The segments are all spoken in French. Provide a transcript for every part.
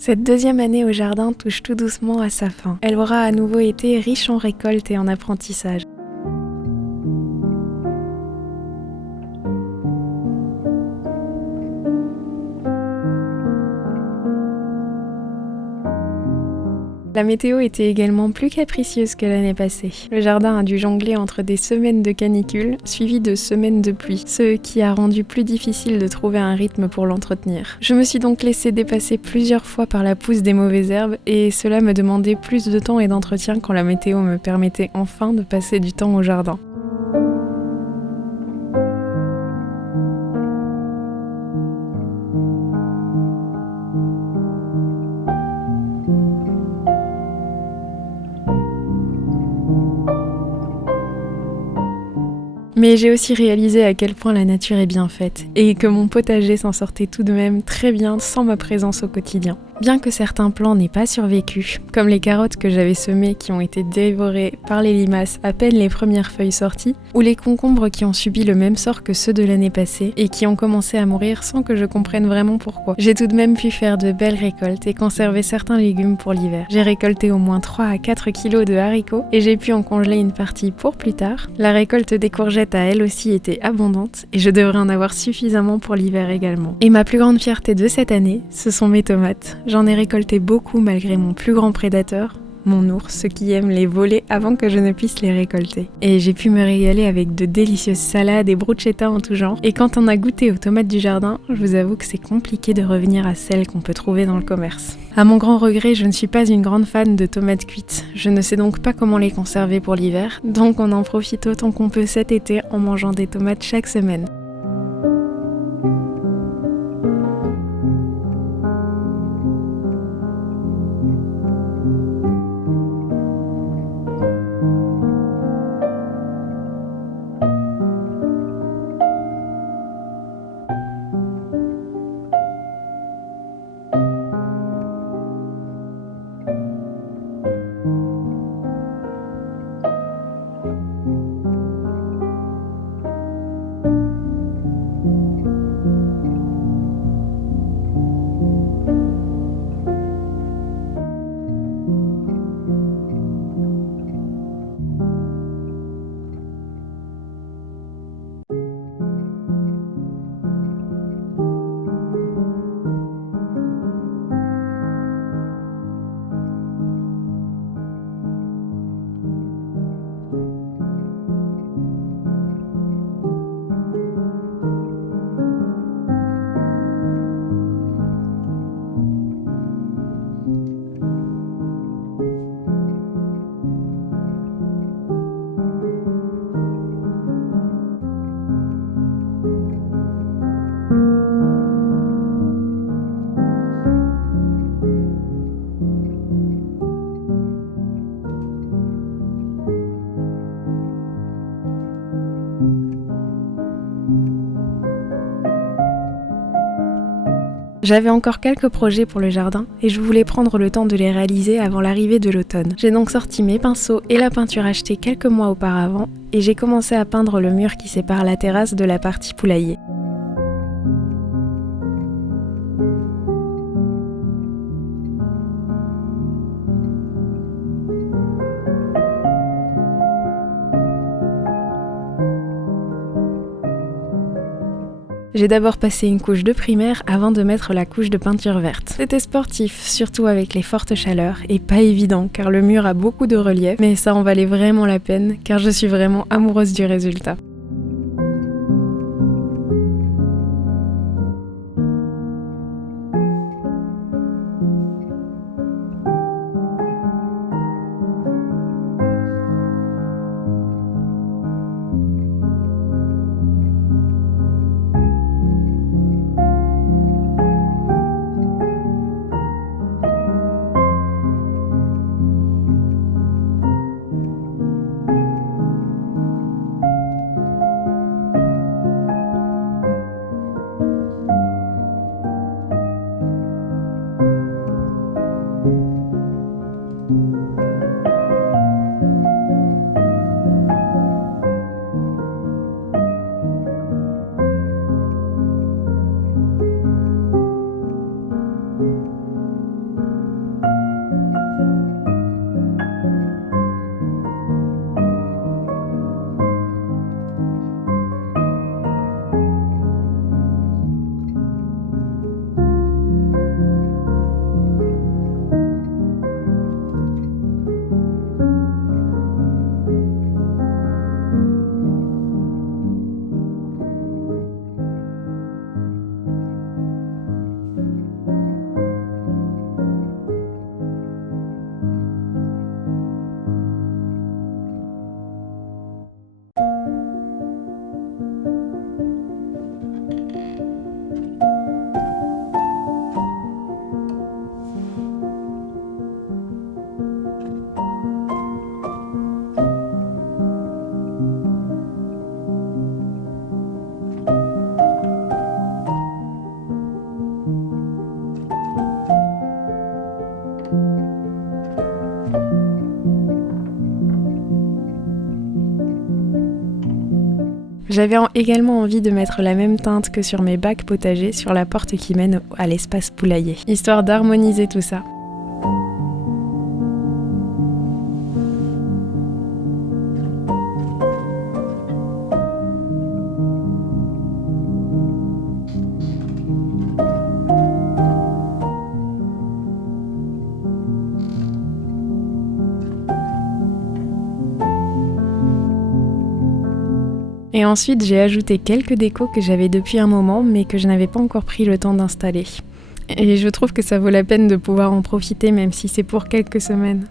Cette deuxième année au jardin touche tout doucement à sa fin. Elle aura à nouveau été riche en récoltes et en apprentissages. La météo était également plus capricieuse que l'année passée. Le jardin a dû jongler entre des semaines de canicule, suivies de semaines de pluie, ce qui a rendu plus difficile de trouver un rythme pour l'entretenir. Je me suis donc laissée dépasser plusieurs fois par la pousse des mauvaises herbes et cela me demandait plus de temps et d'entretien quand la météo me permettait enfin de passer du temps au jardin. Mais j'ai aussi réalisé à quel point la nature est bien faite et que mon potager s'en sortait tout de même très bien sans ma présence au quotidien. Bien que certains plants n'aient pas survécu, comme les carottes que j'avais semées qui ont été dévorées par les limaces à peine les premières feuilles sorties, ou les concombres qui ont subi le même sort que ceux de l'année passée et qui ont commencé à mourir sans que je comprenne vraiment pourquoi. J'ai tout de même pu faire de belles récoltes et conserver certains légumes pour l'hiver. J'ai récolté au moins 3 à 4 kilos de haricots et j'ai pu en congeler une partie pour plus tard. La récolte des courgettes a elle aussi été abondante et je devrais en avoir suffisamment pour l'hiver également. Et ma plus grande fierté de cette année, ce sont mes tomates. J'en ai récolté beaucoup malgré mon plus grand prédateur, mon ours, qui aime les voler avant que je ne puisse les récolter. Et j'ai pu me régaler avec de délicieuses salades et bruschetta en tout genre. Et quand on a goûté aux tomates du jardin, je vous avoue que c'est compliqué de revenir à celles qu'on peut trouver dans le commerce. À mon grand regret, je ne suis pas une grande fan de tomates cuites. Je ne sais donc pas comment les conserver pour l'hiver, donc on en profite autant qu'on peut cet été en mangeant des tomates chaque semaine. J'avais encore quelques projets pour le jardin et je voulais prendre le temps de les réaliser avant l'arrivée de l'automne. J'ai donc sorti mes pinceaux et la peinture achetée quelques mois auparavant et j'ai commencé à peindre le mur qui sépare la terrasse de la partie poulailler. J'ai d'abord passé une couche de primaire avant de mettre la couche de peinture verte. C'était sportif, surtout avec les fortes chaleurs, et pas évident car le mur a beaucoup de relief, mais ça en valait vraiment la peine car je suis vraiment amoureuse du résultat. J'avais également envie de mettre la même teinte que sur mes bacs potagers sur la porte qui mène à l'espace poulailler, histoire d'harmoniser tout ça. Et ensuite, j'ai ajouté quelques décos que j'avais depuis un moment, mais que je n'avais pas encore pris le temps d'installer. Et je trouve que ça vaut la peine de pouvoir en profiter, même si c'est pour quelques semaines.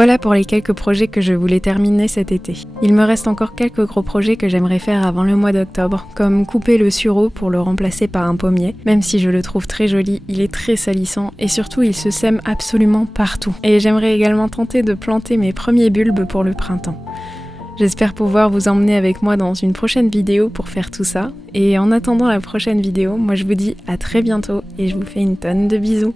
Voilà pour les quelques projets que je voulais terminer cet été. Il me reste encore quelques gros projets que j'aimerais faire avant le mois d'octobre, comme couper le sureau pour le remplacer par un pommier. Même si je le trouve très joli, il est très salissant et surtout il se sème absolument partout. Et j'aimerais également tenter de planter mes premiers bulbes pour le printemps. J'espère pouvoir vous emmener avec moi dans une prochaine vidéo pour faire tout ça. Et en attendant la prochaine vidéo, moi je vous dis à très bientôt et je vous fais une tonne de bisous.